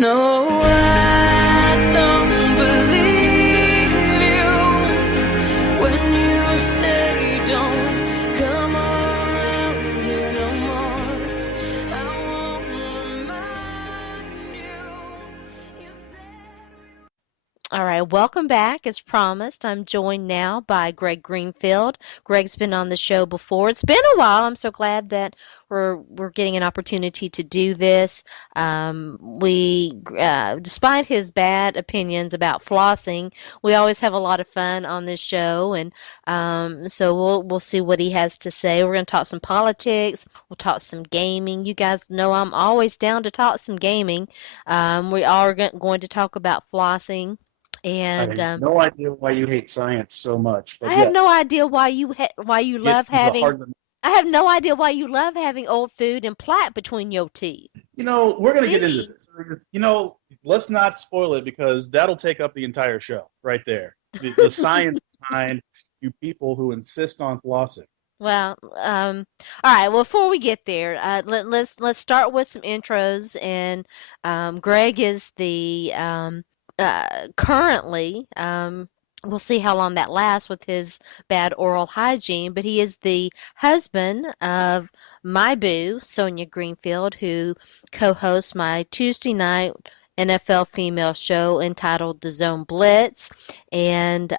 No, I don't believe you when you say don't come around here no more. I won't remind you. You said. All right, welcome back. As promised, I'm joined now by Greg Greenfield. Greg's been on the show before. It's been a while. I'm so glad that we're getting an opportunity to do this. Despite his bad opinions about flossing, we always have a lot of fun on this show, and so we'll see what he has to say. We're going to talk some politics. We'll talk some gaming. You guys know I'm always down to talk some gaming. We are going to talk about flossing. I And have no idea why you hate science so much, I but have yeah, no idea why you get love into the having heart of the. I have no idea why you love having old food and plaque between your teeth. We're gonna get into Me? this. Let's not spoil it because that'll take up the entire show right there. The science behind you people who insist on flossing. Well, all right. Well, before we get there, let's start with some intros. And Greg is the currently we'll see how long that lasts with his bad oral hygiene, but he is the husband of my boo, Sonia Greenfield, who co-hosts my Tuesday night NFL female show entitled The Zone Blitz. And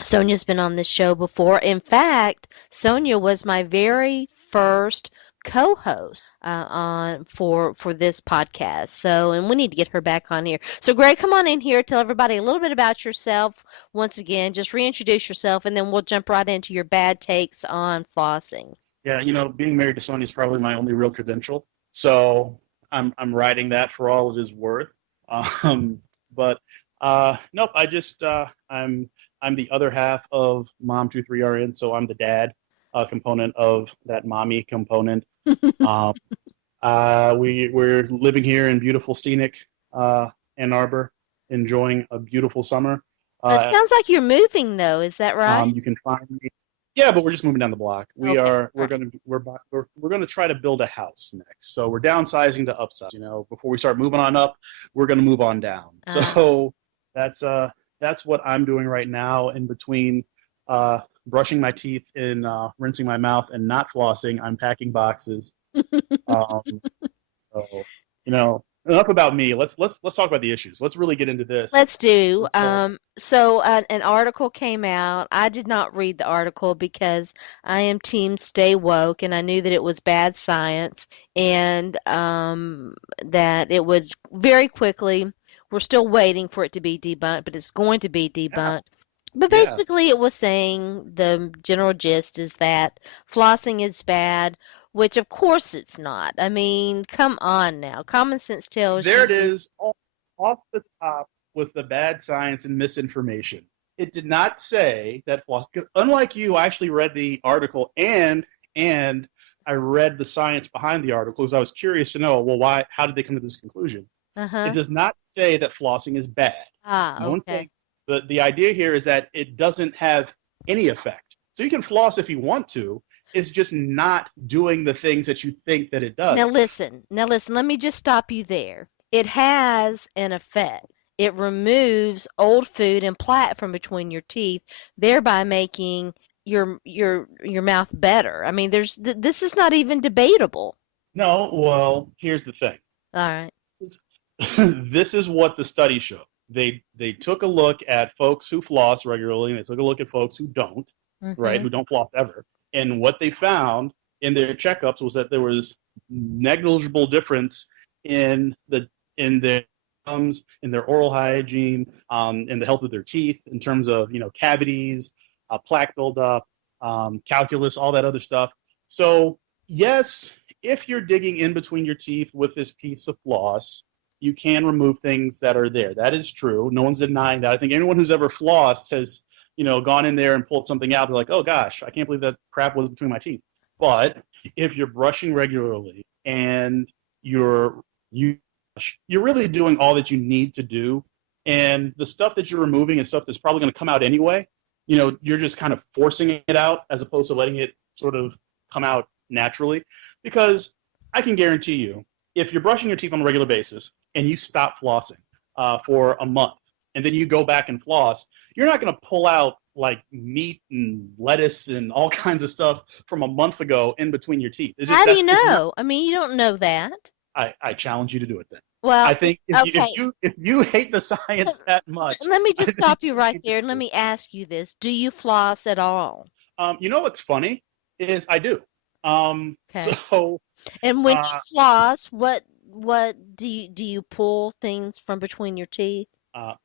Sonia's been on this show before. In fact, Sonia was my very first co-host on for this podcast. So, and we need to get her back on here. So, Greg, come on in here. Tell everybody a little bit about yourself. Once again, just reintroduce yourself, and then we'll jump right into your bad takes on flossing. Yeah, being married to Sonya is probably my only real credential, so I'm writing that for all it is worth. But nope, I'm the other half of Mom 23RN, so I'm the dad component of that mommy component. Um, we're living here in beautiful, scenic Ann Arbor, enjoying a beautiful summer. It sounds like you're moving, though. Is that right? You can find me. Yeah, but we're just moving down the block. Okay. We're Right. gonna try to build a house next. So we're downsizing to upsize. Before we start moving on up, we're gonna move on down. So that's what I'm doing right now. In between brushing my teeth and rinsing my mouth and not flossing, I'm packing boxes. Um, so enough about me. Let's talk about the issues. Let's really get into this. Let's do. So An article came out. I did not read the article because I am team stay woke, and I knew that it was bad science, and that it would very quickly. We're still waiting for it to be debunked, but it's going to be debunked. But yeah. basically, it was saying the general gist is that flossing is bad, which of course it's not. I mean, come on now. Common sense tells There it you. is, off the top with the bad science and misinformation. It did not say that floss. Because unlike you, I actually read the article and I read the science behind the article because I was curious to know, well, why? How did they come to this conclusion? Uh-huh. It does not say that flossing is bad. No one Okay. the idea here is that it doesn't have any effect. So you can floss if you want to. It's just not doing the things that you think that it does. Now listen, let me just stop you there. It has an effect. It removes old food and plaque from between your teeth, thereby making your mouth better. I mean, this is not even debatable. No, well, here's the thing. All right. This is what the study showed. They took a look at folks who floss regularly, and they took a look at folks who don't, right, who don't floss ever. And what they found in their checkups was that there was negligible difference in their gums, in their oral hygiene, in the health of their teeth, in terms of cavities, plaque buildup, calculus, all that other stuff. So yes, if you're digging in between your teeth with this piece of floss, you can remove things that are there. That is true. No one's denying that. I think anyone who's ever flossed has, gone in there and pulled something out. They're like, oh gosh, I can't believe that crap was between my teeth. But if you're brushing regularly and you're really doing all that you need to do, and the stuff that you're removing is stuff that's probably going to come out anyway, you're just kind of forcing it out as opposed to letting it sort of come out naturally. Because I can guarantee you, if you're brushing your teeth on a regular basis and you stop flossing for a month, and then you go back and floss, you're not going to pull out like meat and lettuce and all kinds of stuff from a month ago in between your teeth. How do you It's not, know? I mean, you don't know that. I challenge you to do it then. I Well, think okay. if you hate the science that much, Let me I just think stop you you right need to there and let do me ask you this. Do you floss at all? it. You know what's funny is I do. Okay. So And when you uh, floss, what do you pull things from between your teeth?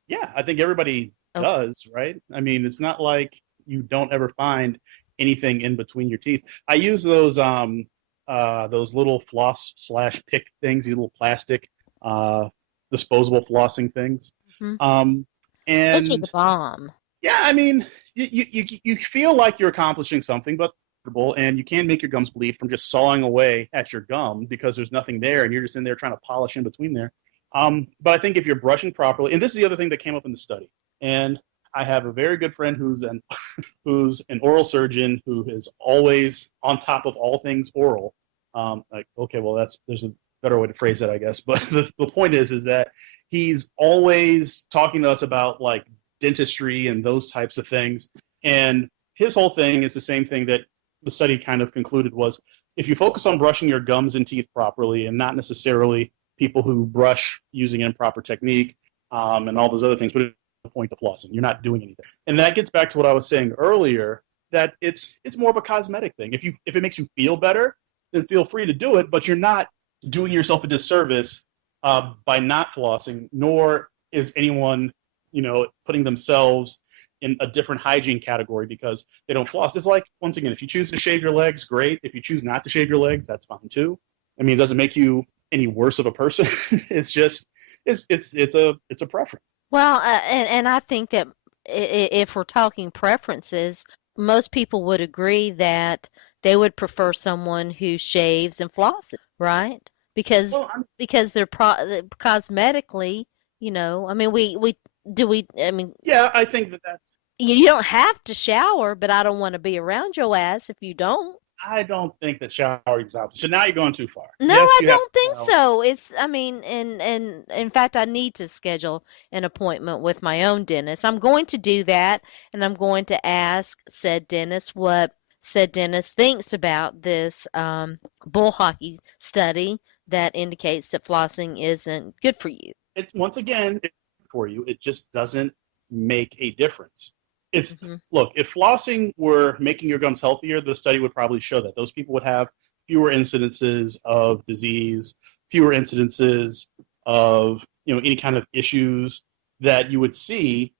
yeah, I think everybody Okay. does, right? I mean, it's not like you don't ever find anything in between your teeth. I use those little floss slash pick things, these little plastic uh, disposable flossing things. Hmm. Um, Those are the and bomb. yeah, I mean, you feel like you're accomplishing something, but and you can make your gums bleed from just sawing away at your gum because there's nothing there and you're just in there trying to polish in between there. But I think if you're brushing properly, and this is the other thing that came up in the study, and I have a very good friend who's an oral surgeon who is always on top of all things oral. Like, okay, well, there's a better way to phrase it, I guess. But the point is that he's always talking to us about like dentistry and those types of things. And his whole thing is the same thing that the study kind of concluded was if you focus on brushing your gums and teeth properly and not necessarily people who brush using improper technique and all those other things, but the point of flossing, you're not doing anything. And that gets back to what I was saying earlier, that it's more of a cosmetic thing. If it makes you feel better, then feel free to do it, but you're not doing yourself a disservice by not flossing, nor is anyone, putting themselves in a different hygiene category because they don't floss. It's like, once again, if you choose to shave your legs, great. If you choose not to shave your legs, that's fine too. I mean, it doesn't make you any worse of a person. It's just it's a preference. Well, and I think that if we're talking preferences, most people would agree that they would prefer someone who shaves and flosses, right? Because Well, I'm, because they're cosmetically, I mean, I mean, yeah, I think that's. you don't have to shower, but I don't want to be around your ass if you don't. I don't think that showering is optional. So now you're going too far. No, Yes, I you have don't to think shower. so. I mean, and in fact, I need to schedule an appointment with my own dentist. I'm going to do that, and I'm going to ask said dentist what said dentist thinks about this bull hockey study that indicates that flossing isn't good for you. It once again for you, it just doesn't make a difference. It's Hmm. Look, if flossing were making your gums healthier, the study would probably show that those people would have fewer incidences of disease, fewer incidences of any kind of issues that you would see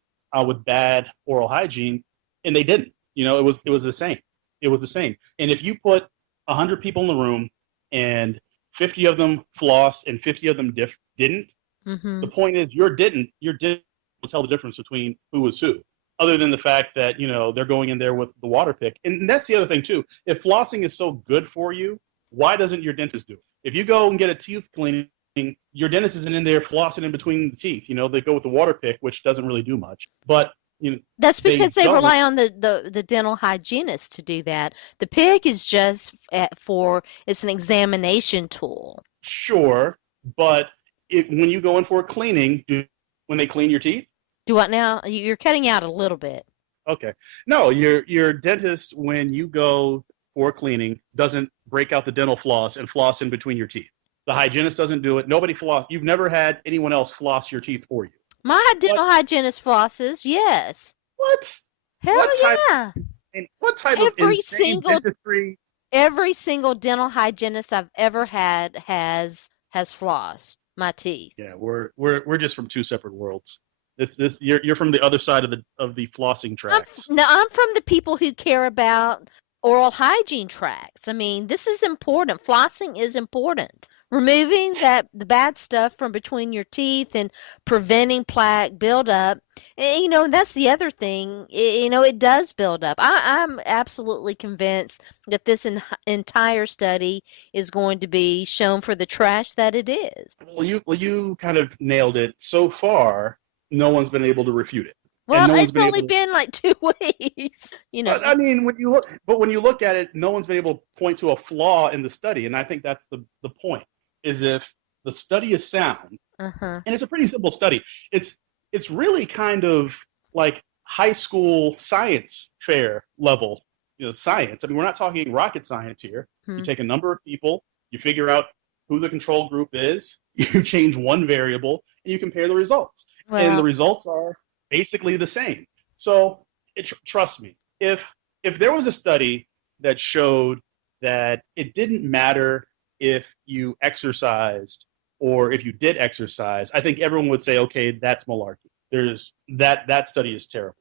with bad oral hygiene, and they didn't. It was the same. It was the same. And if you put 100 people in the room and 50 of them flossed and 50 of them didn't, Hmm. the point is your didn't tell the difference between who was who, other than the fact that they're going in there with the water pick. And that's the other thing too. If flossing is so good for you, why doesn't your dentist do it? If you go and get a teeth cleaning, your dentist isn't in there flossing in between the teeth. They go with the water pick, which doesn't really do much, but That's they because they don't. rely on the dental hygienist to do that. The pig is just it's an examination tool. Sure, but when you go in for a cleaning, when they clean your teeth. Do what now? You're cutting out a little bit. Okay. No, your dentist, when you go for cleaning, doesn't break out the dental floss and floss in between your teeth. The hygienist doesn't do it. Nobody floss. You've never had anyone else floss your teeth for you. My What? dental hygienist flosses, yes. What? Hell What type? yeah. What type of Every insane single dentistry? every single dental hygienist I've ever had has flossed my teeth. Yeah, we're just from two separate worlds. It's this. You're from the other side of the flossing tracks. I'm from the people who care about oral hygiene tracts. I mean, this is important. Flossing is important. Removing the bad stuff from between your teeth and preventing plaque buildup. That's the other thing. It does build up. I'm absolutely convinced that this entire study is going to be shown for the trash that it is. Well, you kind of nailed it. So far, no one's been able to refute it, and Well, no one's it's been only able. been like 2 weeks. But I mean, when you look at it, no one's been able to point to a flaw in the study, and I think that's the point. Is if the study is sound, Uh-huh. and it's a pretty simple study. It's really kind of like high school science fair level, science. I mean, we're not talking rocket science here. You Hmm. take a number of people, you figure out who the control group is, you change one variable, and you compare the results. And the Well, results are basically the same. So trust me, if there was a study that showed that it didn't matter if you exercised or if you did exercise, I think everyone would say, okay, that's malarkey. There's that study is terrible.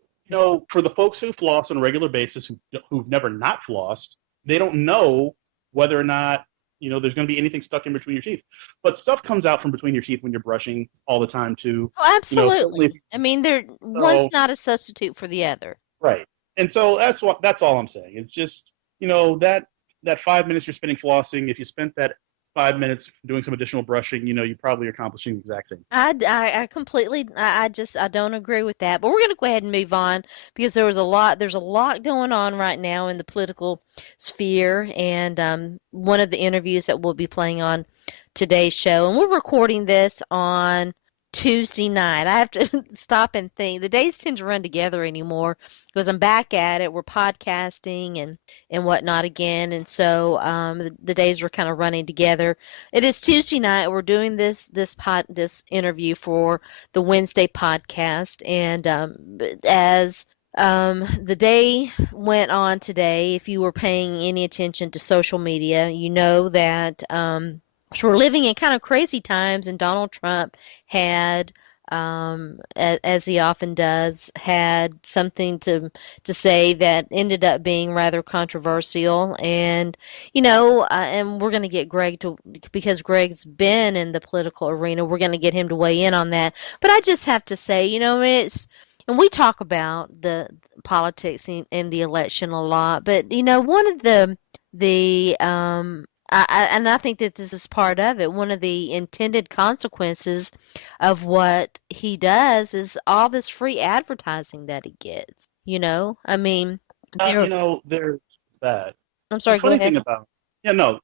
For the folks who floss on a regular basis who've never not flossed, they don't know whether or not there's going to be anything stuck in between your teeth. But stuff comes out from between your teeth when you're brushing all the time too. oh, Certainly. absolutely. I mean, one's So not a substitute for the other. right, and so that's all I'm saying. It's just that 5 minutes you're spending flossing. If you spent that 5 minutes doing some additional brushing, you probably are accomplishing the exact same. I completely, I don't agree with that. But we're going to go ahead and move on because there's a lot going on right now in the political sphere. And one of the interviews that we'll be playing on today's show, and we're recording this on Tuesday night. I have to stop and think. The days tend to run together anymore because I'm back at it. We're podcasting and whatnot again, and so the days were kind of running together. It is Tuesday night. We're doing this interview for the Wednesday podcast, and as the day went on today, if you were paying any attention to social media, you know that so we're living in kind of crazy times, and Donald Trump had, as he often does, had something to say that ended up being rather controversial. And and we're going to get Greg to, because Greg's been in the political arena, we're going to get him to weigh in on that. But I just have to say, and we talk about the politics in the election a lot, but one of the and I think that this is part of it. One of the intended consequences of what he does is all this free advertising that he gets. I mean, There's that. I'm The sorry, go funny ahead. thing about yeah, no,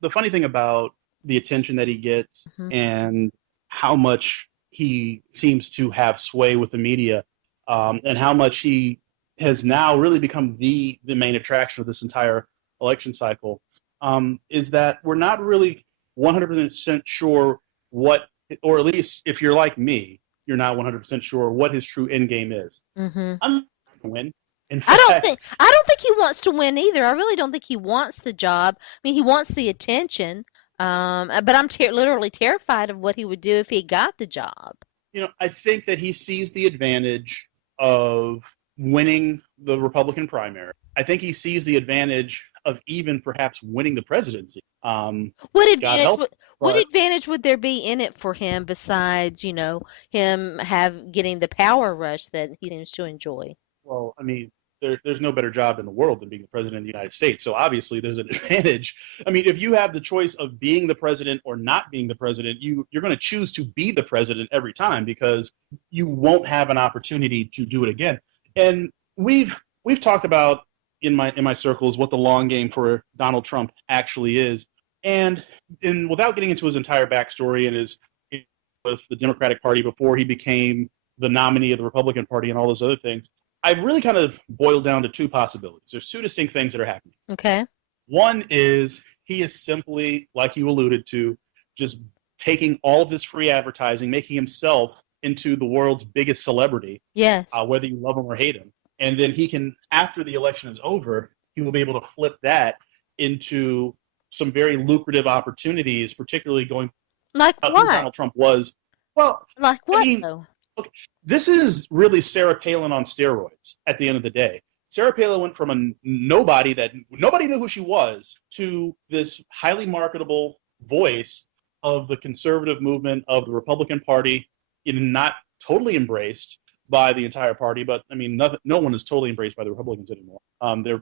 the funny thing about the attention that he gets Hmm. and how much he seems to have sway with the media, and how much he has now really become the main attraction of this entire election cycle, is that we're not really 100% sure what, or at least if you're like me, you're not 100% sure what his true end game is. Hmm. I'm not going to win. In I don't think fact, I don't think he wants to win either. I really don't think he wants the job. I mean, he wants the attention. But I'm literally terrified of what he would do if he got the job. I think that he sees the advantage of winning the Republican primary. I think he sees the advantage of even perhaps winning the presidency. What God advantage help, would what but advantage would there be in it for him besides, him getting the power rush that he seems to enjoy? well, I mean, there's no better job in the world than being the president of the United States. So obviously, there's an advantage. I mean, if you have the choice of being the president or not being the president, you're going to choose to be the president every time because you won't have an opportunity to do it again. And we've talked about in my circles what the long game for Donald Trump actually is. And without getting into his entire backstory and his with the Democratic Party before he became the nominee of the Republican Party and all those other things, I've really kind of boiled down to two possibilities. There's two distinct things that are happening. Okay. One is he is simply, like you alluded to, just taking all of this free advertising, making himself into the world's biggest celebrity, Yes. whether you love him or hate him. And then he can, after the election is over, he will be able to flip that into some very lucrative opportunities, particularly going Like who what? Donald Trump was. Well, Like I what mean, though? okay, this is really Sarah Palin on steroids at the end of the day. Sarah Palin went from a nobody that nobody knew who she was to this highly marketable voice of the conservative movement of the Republican Party, not totally embraced by the entire party, but I mean, no one is totally embraced by the Republicans anymore.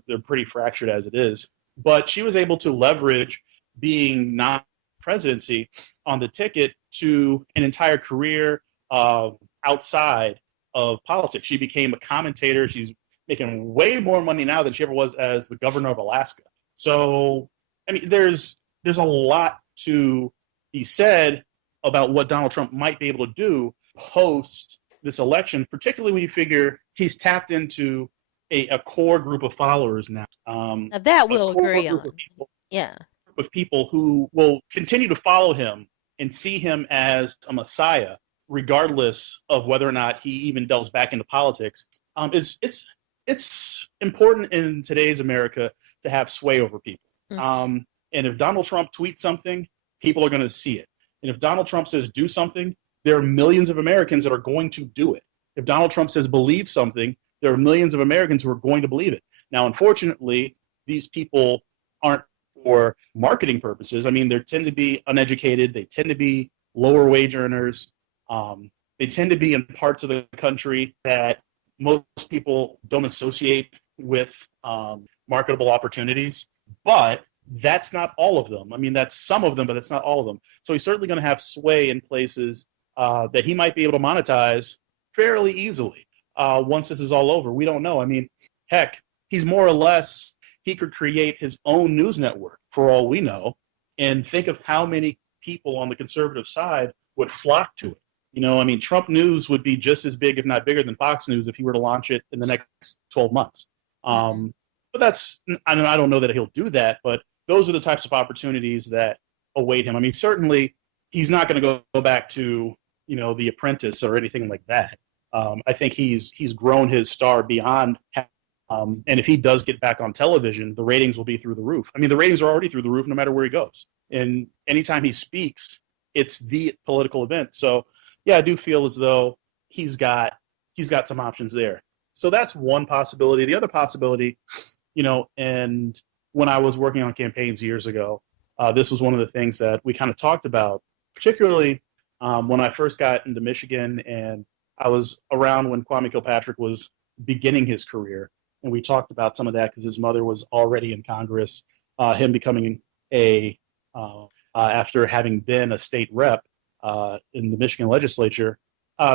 They're pretty fractured as it is. But she was able to leverage being not presidency on the ticket to an entire career outside of politics. She became a commentator. She's making way more money now than she ever was as the governor of Alaska. So, I mean, there's a lot to he said about what Donald Trump might be able to do post this election, particularly when you figure he's tapped into a core group of followers now. Now that A we'll core agree group on. of people, Yeah. of people who will continue to follow him and see him as a messiah, regardless of whether or not he even delves back into politics. It's important in today's America to have sway over people. And if Donald Trump tweets something, people are going to see it. And if Donald Trump says do something, there are millions of Americans that are going to do it. If Donald Trump says believe something, there are millions of Americans who are going to believe it. Now, unfortunately, these people aren't for marketing purposes. I mean, they tend to be uneducated. They tend to be lower wage earners. They tend to be in parts of the country that most people don't associate with marketable opportunities. But that's not all of them. I mean, that's some of them, but that's not all of them. So he's certainly going to have sway in places that he might be able to monetize fairly easily once this is all over. We don't know. I mean, heck, he's more or less, he could create his own news network for all we know, and think of how many people on the conservative side would flock to it. You know, I mean, Trump News would be just as big, if not bigger, than Fox News if he were to launch it in the next 12 months. But that's, I don't know that he'll do that, but those are the types of opportunities that await him. I mean, certainly he's not going to go back to, you know, The Apprentice or anything like that. I think he's grown his star beyond. And if he does get back on television, the ratings will be through the roof. I mean, the ratings are already through the roof no matter where he goes. And anytime he speaks, it's the political event. So, yeah, I do feel as though he's got some options there. So that's one possibility. The other possibility, you know, and when I was working on campaigns years ago, this was one of the things that we kind of talked about, particularly when I first got into Michigan, and I was around when Kwame Kilpatrick was beginning his career. And we talked about some of that because his mother was already in Congress, him becoming after having been a state rep in the Michigan legislature,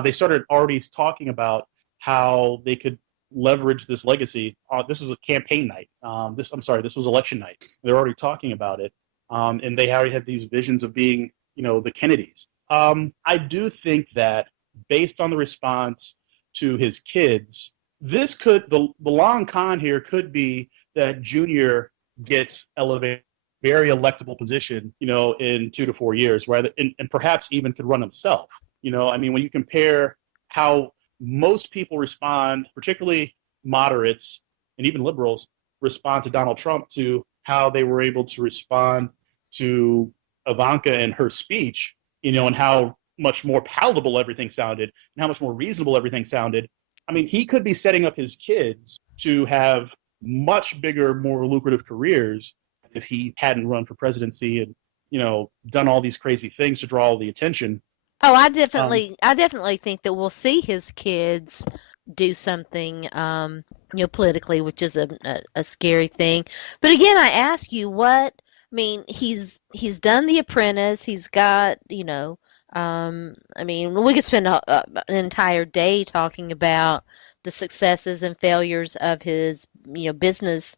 they started already talking about how they could leverage this legacy. This was a campaign night. This was election night. They're already talking about it. And they already had these visions of being, you know, the Kennedys. I do think that based on the response to his kids, this could, the long con here could be that Junior gets elevated very electable position, you know, in 2 to 4 years, rather, and perhaps even could run himself. You know, I mean, when you compare how most people respond, particularly moderates and even liberals respond to Donald Trump, to how they were able to respond to Ivanka and her speech, you know, and how much more palatable everything sounded and how much more reasonable everything sounded. I mean, he could be setting up his kids to have much bigger, more lucrative careers if he hadn't run for presidency and, you know, done all these crazy things to draw all the attention. Oh, I definitely think that we'll see his kids do something, you know, politically, which is a scary thing. But again, I ask you, I mean, he's done The Apprentice. He's got, you know, I mean, we could spend an entire day talking about the successes and failures of his, you know, business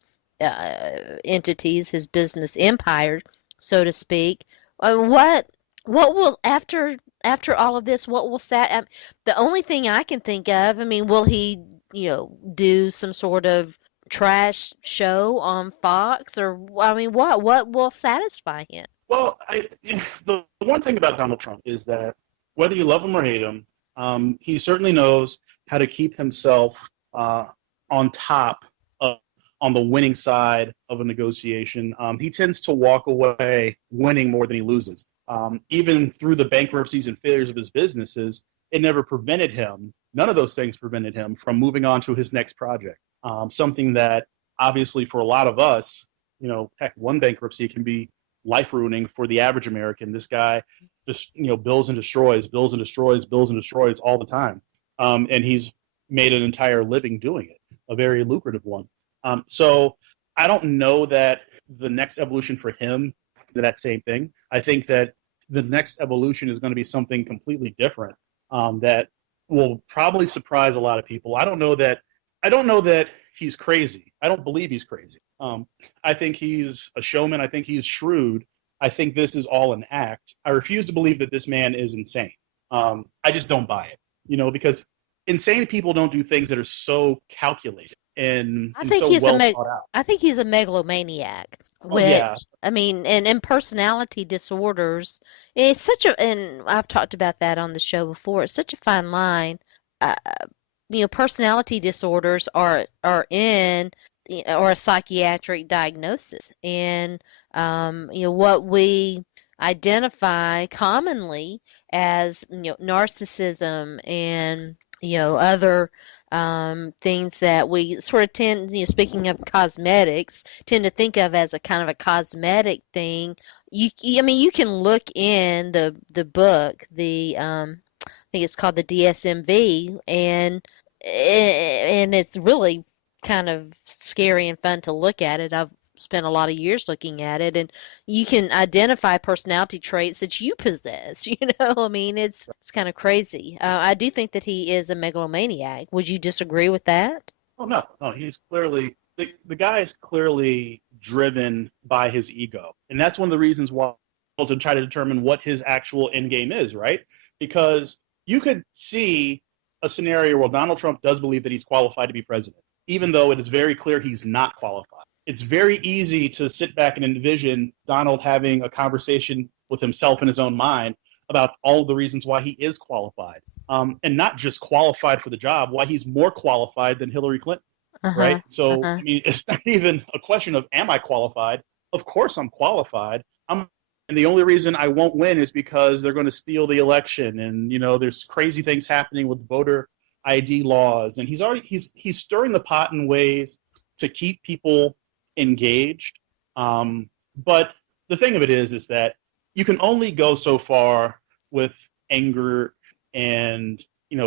entities, his business empire, so to speak. What will after all of this? What will the only thing I can think of? I mean, will he, you know, do some sort of trash show on Fox, or I mean, what will satisfy him? Well, the one thing about Donald Trump is that whether you love him or hate him, he certainly knows how to keep himself on top of, on the winning side of a negotiation. He tends to walk away winning more than he loses. Even through the bankruptcies and failures of his businesses, it never prevented him. None of those things prevented him from moving on to his next project. Something that obviously for a lot of us, you know, heck, one bankruptcy can be life ruining for the average American. This guy just, you know, builds and destroys all the time. And he's made an entire living doing it, a very lucrative one. So I don't know that the next evolution for him is that same thing. I think that the next evolution is going to be something completely different that will probably surprise a lot of people. I don't know that he's crazy. I don't believe he's crazy. I think he's a showman. I think he's shrewd. I think this is all an act. I refuse to believe that this man is insane. I just don't buy it, because insane people don't do things that are so calculated and I think so he's a well me- thought out. I think he's a megalomaniac, Oh yeah, which I mean, and personality disorders. It's such a, and I've talked about that on the show before. It's such a fine line. Uh, personality disorders are a psychiatric diagnosis, and what we identify commonly as narcissism and other things that we sort of tend, speaking of cosmetics, tend to think of as a kind of a cosmetic thing. I mean, you can look in the book, I think it's called the DSMV, and it's really kind of scary and fun to look at it. I've spent a lot of years looking at it, and you can identify personality traits that you possess. I mean, it's kind of crazy. I do think that he is a megalomaniac. Would you disagree with that? oh no, he's clearly the guy is clearly driven by his ego, and that's one of the reasons why to try to determine what his actual end game is, right? Because you could see a scenario where Donald Trump does believe that he's qualified to be president, even though it is very clear he's not qualified. It's very easy to sit back and envision Donald having a conversation with himself in his own mind about all of the reasons why he is qualified, and not just qualified for the job, why he's more qualified than Hillary Clinton, Uh-huh. right? So, Uh-huh. I mean, it's not even a question of am I qualified? Of course I'm qualified. And the only reason I won't win is because they're going to steal the election, and there's crazy things happening with voter ID laws, and he's stirring the pot in ways to keep people engaged. But the thing of it is that you can only go so far with anger, and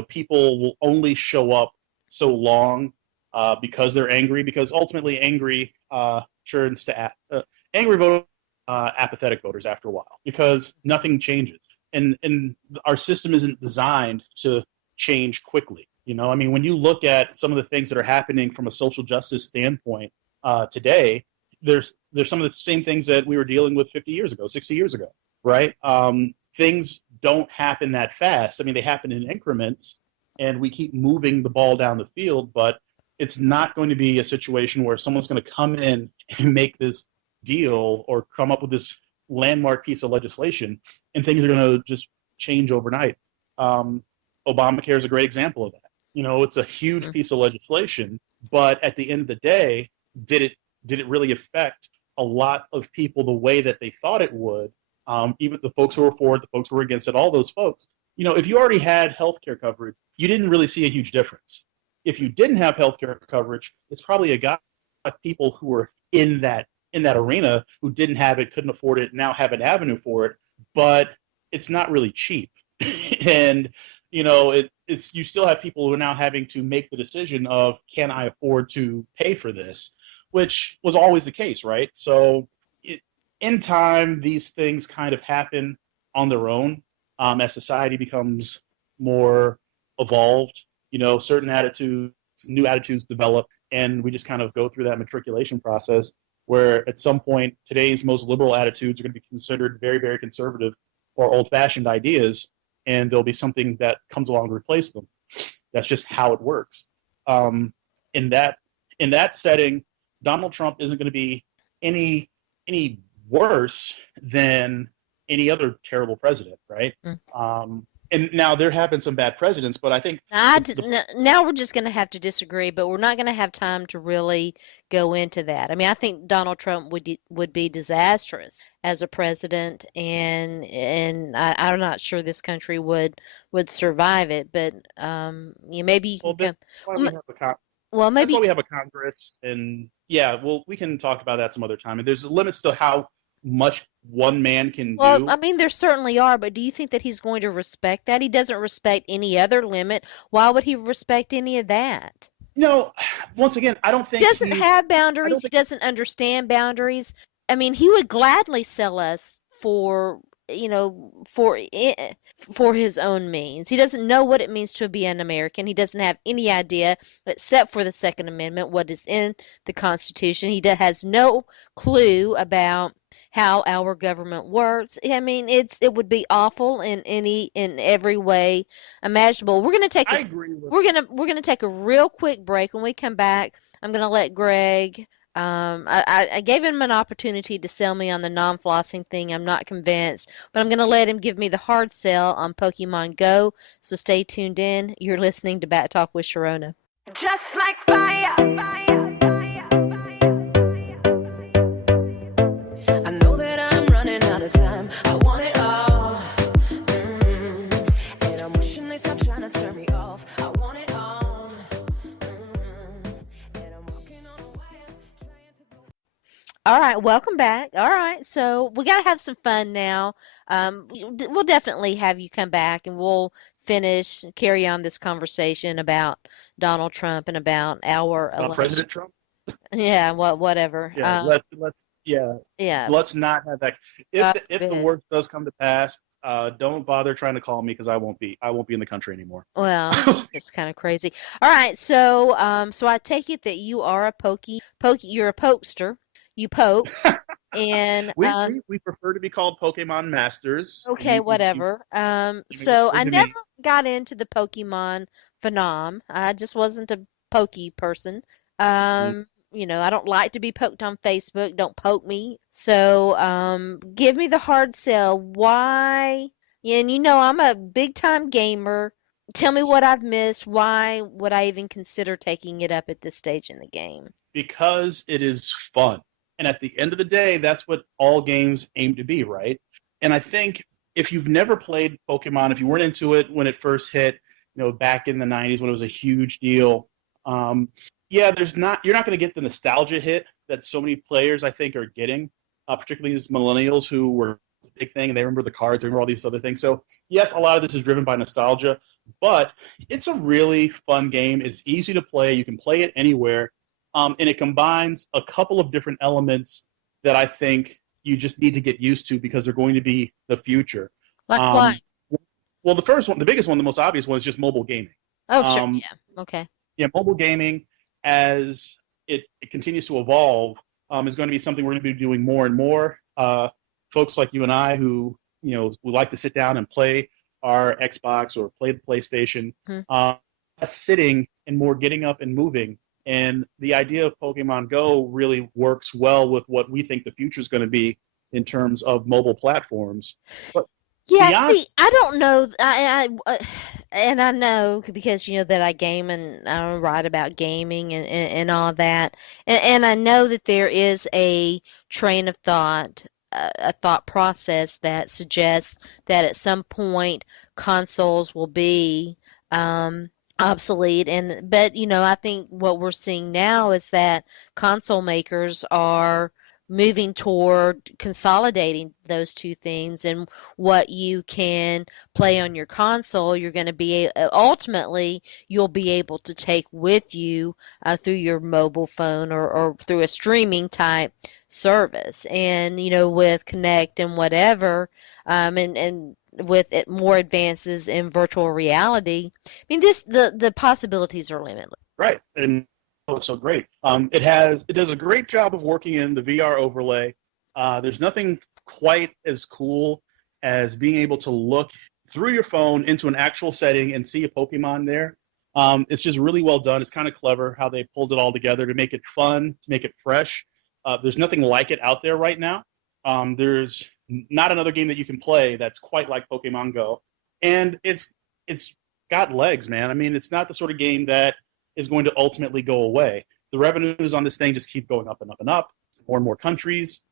people will only show up so long because they're angry. Because ultimately, turns to angry voters. Apathetic voters after a while, because nothing changes, and our system isn't designed to change quickly. I mean, when you look at some of the things that are happening from a social justice standpoint today, there's some of the same things that we were dealing with 50 years ago, 60 years ago, right? Things don't happen that fast. I mean, they happen in increments, and we keep moving the ball down the field, but it's not going to be a situation where someone's going to come in and make this deal or come up with this landmark piece of legislation and things are going to just change overnight. Obamacare is a great example of that. It's a huge piece of legislation, but at the end of the day, did it really affect a lot of people the way that they thought it would? Even the folks who were for it, the folks who were against it, all those folks. If you already had health care coverage, you didn't really see a huge difference. If you didn't have health care coverage, it's probably a guy of people who were in that arena who didn't have it, couldn't afford it, now have an avenue for it, but it's not really cheap. And it's you still have people who are now having to make the decision of, can I afford to pay for this, which was always the case, right? So in time, these things kind of happen on their own as society becomes more evolved. Certain attitudes, new attitudes develop, and we just kind of go through that matriculation process where at some point today's most liberal attitudes are going to be considered very, very conservative or old-fashioned ideas, and there'll be something that comes along to replace them. That's just how it works. In that setting, Donald Trump isn't going to be any worse than any other terrible president, right? And now there have been some bad presidents, but I think Now we're just going to have to disagree, but we're not going to have time to really go into that. I mean, I think Donald Trump would be disastrous as a president, and I'm not sure this country would survive it. But maybe you well, can that's why we have well, that's maybe why we have a Congress, and yeah, well, we can talk about that some other time. And there's limits to how much one man can Well, do. I mean, there certainly are, but do you think that he's going to respect that? He doesn't respect any other limit. Why would he respect any of that? Once again, I don't He think doesn't have I don't boundaries. He think doesn't understand boundaries. I mean, he would gladly sell us for, you know, for his own means. He doesn't know what it means to be an American. He doesn't have any idea, except for the Second Amendment, what is in the Constitution. Has no clue about how our government works. I mean, it would be awful in every way imaginable. I agree with. We're gonna take a real quick break. When we come back, I'm gonna let Greg. I gave him an opportunity to sell me on the non-flossing thing. I'm not convinced, but I'm gonna let him give me the hard sell on Pokemon Go. So stay tuned in. You're listening to Bat Talk with Sharona. Just like fire. I know that I'm running out of time. I want it all. And I'm wishing they stop trying to turn me off. I want it all. And I'm walking on a wire, trying to go. All right, welcome back. All right, so we got to have some fun now. We'll definitely have you come back and we'll carry on this conversation about Donald Trump and about our election. President Trump. Yeah, whatever. Yeah, let's not have that. If the worst does come to pass, don't bother trying to call me because I won't be in the country anymore. Well, it's kind of crazy. All right, so I take it that you are you're a pokester. You poke, and we prefer to be called Pokemon Masters. Okay, whatever. So I never got into the Pokemon phenom. I just wasn't a pokey person. You know, I don't like to be poked on Facebook. Don't poke me. So, give me the hard sell. Why? And you know, I'm a big time gamer. Tell me what I've missed. Why would I even consider taking it up at this stage in the game? Because it is fun. And at the end of the day, that's what all games aim to be, right? And I think if you've never played Pokemon, if you weren't into it when it first hit, you know, back in the 90s when it was a huge deal, you're not going to get the nostalgia hit that so many players, I think, are getting, particularly these millennials who were a big thing and they remember the cards, they remember all these other things. So, yes, a lot of this is driven by nostalgia, but it's a really fun game. It's easy to play. You can play it anywhere. And it combines a couple of different elements that I think you just need to get used to because they're going to be the future. Like what? Well, the biggest one, the most obvious one is just mobile gaming. Oh, sure. Yeah. Okay. Yeah, mobile gaming, as it continues to evolve, is going to be something we're going to be doing more and more. Folks like you and I who, you know, would like to sit down and play our Xbox or play the PlayStation, sitting and more getting up and moving. And the idea of Pokemon Go really works well with what we think the future is going to be in terms of mobile platforms. But yeah, see, I don't know. And I know because you know that I game and I write about gaming and all that. And I know that there is a train of thought, a thought process that suggests that at some point consoles will be obsolete, but you know, I think what we're seeing now is that console makers are moving toward consolidating those two things, and what you can play on your console you're going to be ultimately you'll be able to take with you through your mobile phone or through a streaming type service. And you know, with Connect and whatever, and with it, more advances in virtual reality, I mean, the possibilities are limitless. Right, and it's so great. It does a great job of working in the VR overlay. There's nothing quite as cool as being able to look through your phone into an actual setting and see a Pokemon there. It's just really well done. It's kind of clever how they pulled it all together to make it fun, to make it fresh. There's nothing like it out there right now. There's not another game that you can play that's quite like Pokemon Go. And it's got legs, man. I mean, it's not the sort of game that is going to ultimately go away. The revenues on this thing just keep going up and up and up. More and more countries.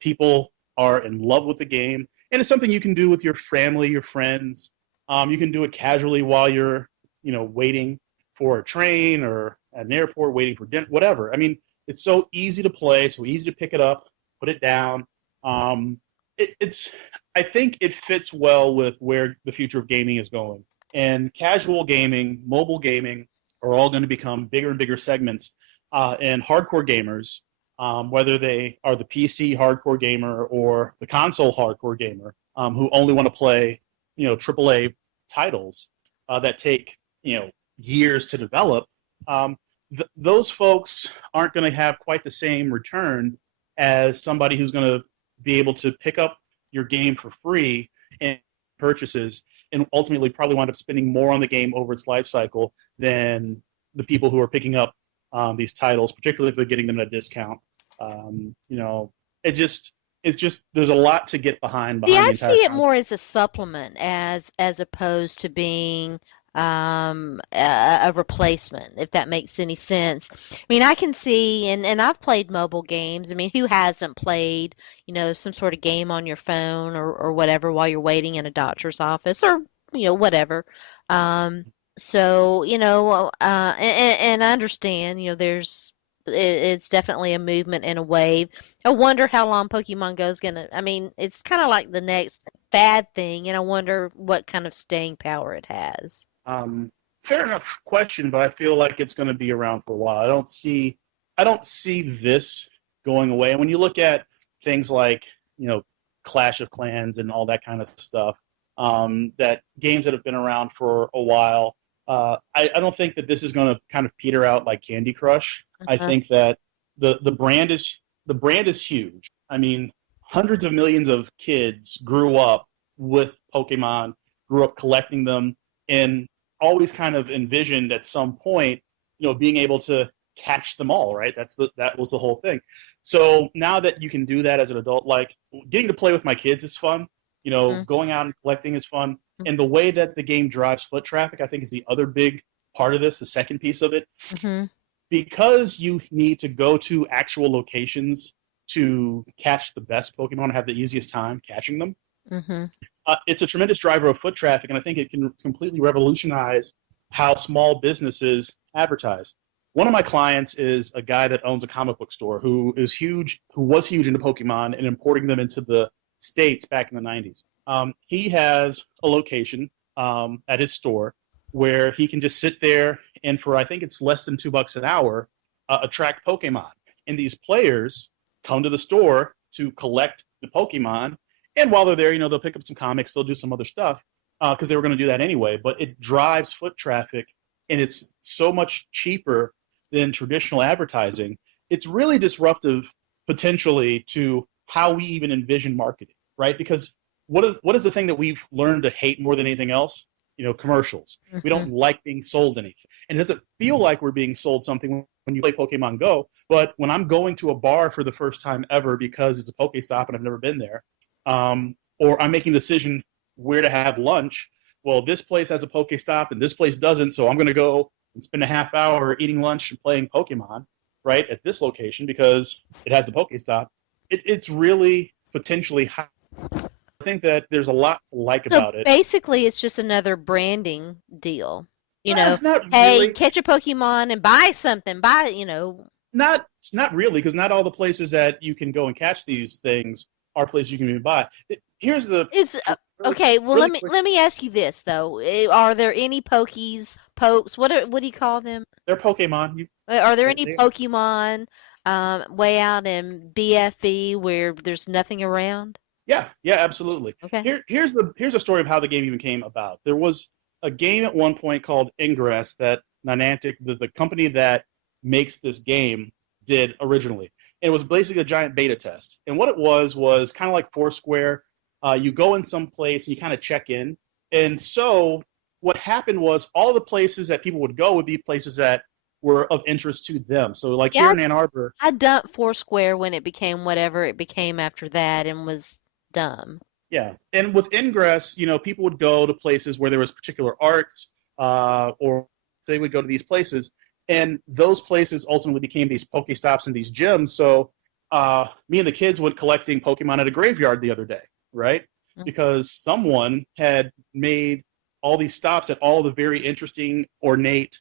People are in love with the game. And it's something you can do with your family, your friends. You can do it casually while you're, you know, waiting for a train or at an airport, waiting for dinner, whatever. I mean, it's so easy to play, so easy to pick it up, put it down. I think it fits well with where the future of gaming is going. And casual gaming, mobile gaming are all going to become bigger and bigger segments. And hardcore gamers, whether they are the PC hardcore gamer or the console hardcore gamer, who only want to play, you know, AAA titles that take, you know, years to develop, those folks aren't going to have quite the same return as somebody who's going to be able to pick up your game for free and purchases, and ultimately probably wind up spending more on the game over its life cycle than the people who are picking up these titles, particularly if they're getting them at a discount. You know, it's just there's a lot to get behind See, the I entire see it concept. more as a supplement as opposed to being a replacement, if that makes any sense. I mean, I can see, and I've played mobile games. I mean, who hasn't played, some sort of game on your phone or whatever while you're waiting in a doctor's office or, whatever. Um, so, and I understand, it's definitely a movement and a wave. I wonder how long Pokemon Go is gonna. I mean, it's kind of like the next fad thing, and I wonder what kind of staying power it has. Um, Fair enough question, but I feel like it's going to be around for a while. I don't see this going away. And when you look at things like Clash of Clans and all that kind of stuff, that games that have been around for a while, I don't think that this is going to kind of peter out like Candy Crush. I Uh-huh. think that the brand is huge. I mean, hundreds of millions of kids grew up with Pokemon, grew up collecting them, and always kind of envisioned at some point, being able to catch them all, right? That was the whole thing. So now that you can do that as an adult, like getting to play with my kids is fun. Going out and collecting is fun. And the way that the game drives foot traffic, I think, is the other big part of this, the second piece of it. Mm-hmm. Because you need to go to actual locations to catch the best Pokemon and have the easiest time catching them, Mm-hmm. it's a tremendous driver of foot traffic, and I think it can completely revolutionize how small businesses advertise. One of my clients is a guy that owns a comic book store who was huge into Pokemon and importing them into the States back in the 90s. He has a location at his store where he can just sit there and for I think it's less than $2 an hour, attract Pokemon. And these players come to the store to collect the Pokemon, and while they're there, they'll pick up some comics, they'll do some other stuff because they were going to do that anyway. But it drives foot traffic, and it's so much cheaper than traditional advertising. It's really disruptive potentially to how we even envision marketing, right? Because what is the thing that we've learned to hate more than anything else? Commercials. We Mm-hmm. don't like being sold anything, and it doesn't feel like we're being sold something when you play Pokemon Go. But when I'm going to a bar for the first time ever because it's a Pokestop and I've never been there, or I'm making a decision where to have lunch. Well, this place has a Pokestop and this place doesn't, so I'm going to go and spend a half hour eating lunch and playing Pokemon, right, at this location because it has a Pokestop. It's really potentially high. I think that there's a lot to like So about it. basically, it's just another branding deal. Not Hey, really. catch a Pokemon and buy something. Not really, because not all the places that you can go and catch these things are places you can even buy. Here's the Is really, okay. Well, really let me quick. let me ask you this though: Are there any pokes? What do you call them? They're Pokemon. Are there any They Pokemon way out in BFE where there's nothing around? Yeah, absolutely. Okay. Here's a story of how the game even came about. There was a game at one point called Ingress that Niantic, the company that makes this game, did originally. And it was basically a giant beta test. And what it was kind of like Foursquare. You go in some place and you kind of check in. And so what happened was all the places that people would go would be places that were of interest to them. So like here Yeah, in Ann Arbor, I dumped Foursquare when it became whatever it became after that and was dumb. yeah, and with Ingress, people would go to places where there was particular arts, or they would go to these places, and those places ultimately became these Pokestops and these gyms. So, me and the kids went collecting Pokemon at a graveyard the other day, right? Because someone had made all these stops at all the very interesting, ornate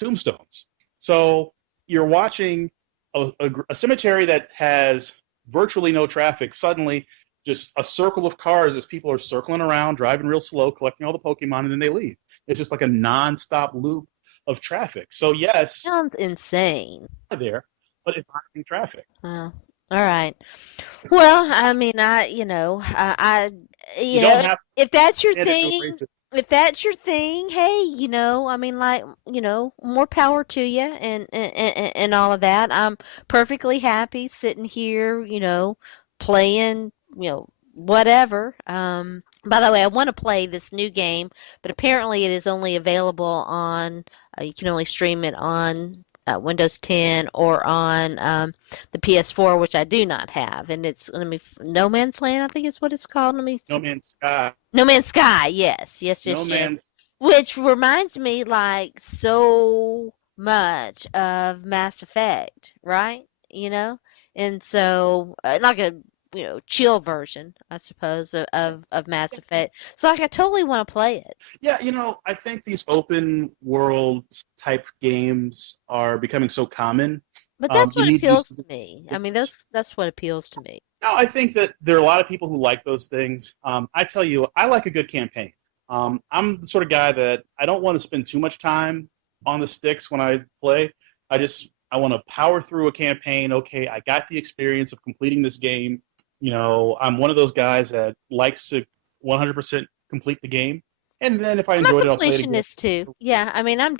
tombstones. So you're watching a cemetery that has virtually no traffic suddenly just a circle of cars as people are circling around, driving real slow, collecting all the Pokemon, and then they leave. It's just like a non-stop loop of traffic. So yes, Sounds insane. there, but it's driving traffic. Oh, all right. Well, I mean, You don't have if that's your to add it to thing, erase it. hey, I mean, like, more power to you and all of that. I'm perfectly happy sitting here, playing, whatever. By the way, I want to play this new game, but apparently it is only available on, you can only stream it on Windows 10 or on the PS4, which I do not have. And it's, No Man's Land, I think is what it's called. No Man's Sky. No Man's Sky, yes, yes, No yes, Man. yes. Which reminds me like so much of Mass Effect, right? And so like a chill version, I suppose, of Mass Effect. So like I totally want to play it. Yeah, I think these open world type games are becoming so common. But that's You what need to use appeals to me. I mean, that's what appeals to me. No, I think that there are a lot of people who like those things. I tell you, I like a good campaign. I'm the sort of guy that I don't want to spend too much time on the sticks when I play. I want to power through a campaign. Okay, I got the experience of completing this game. I'm one of those guys that likes to 100% complete the game. And then if I enjoyed it, I'll play it again. I'm a completionist too. Yeah, I mean, I'm a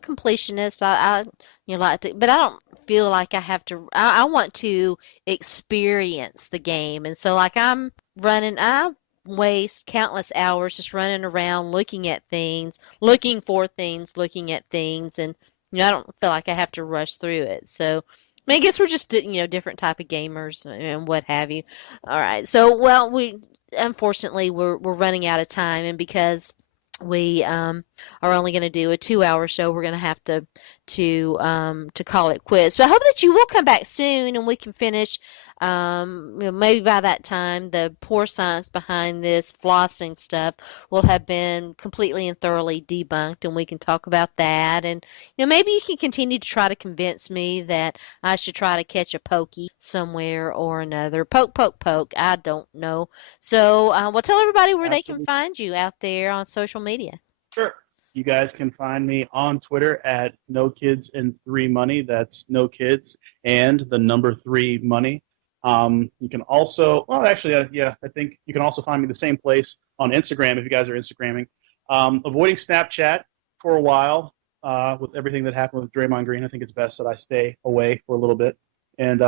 completionist. I like to, but I don't feel like I have to. I want to experience the game, and so like I waste countless hours just running around looking at things, looking for things, looking at things, and I don't feel like I have to rush through it. So I mean, I guess we're just different type of gamers and what have you. All right, so well we unfortunately we're running out of time, and because we are only going to do a 2-hour show, we're going to have to call it quits. But I hope that you will come back soon and we can finish. Maybe by that time, the poor science behind this flossing stuff will have been completely and thoroughly debunked, and we can talk about that. And maybe you can continue to try to convince me that I should try to catch a pokey somewhere or another. Poke, poke, poke. I don't know. So, well, tell everybody where they can find you out there on social media. Sure. You guys can find me on Twitter at NoKidsAnd3Money. That's no kids and the number 3 money. You can also, I think you can also find me the same place on Instagram if you guys are Instagramming. Avoiding Snapchat for a while with everything that happened with Draymond Green. I think it's best that I stay away for a little bit. And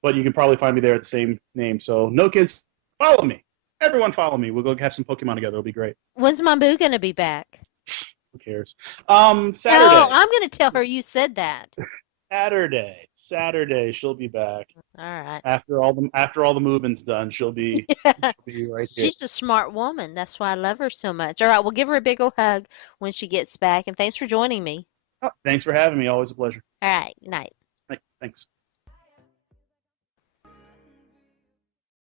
but you can probably find me there at the same name. So no kids, follow me. Everyone follow me. We'll go catch some Pokemon together. It'll be great. When's my boo gonna be back? Who cares? Saturday. No, I'm gonna tell her you said that. Saturday, she'll be back. All right. After all the moving's done, she'll be right here. She's a smart woman. That's why I love her so much. All right, we'll give her a big old hug when she gets back, and thanks for joining me. Oh, thanks for having me. Always a pleasure. All right, good night. Thanks.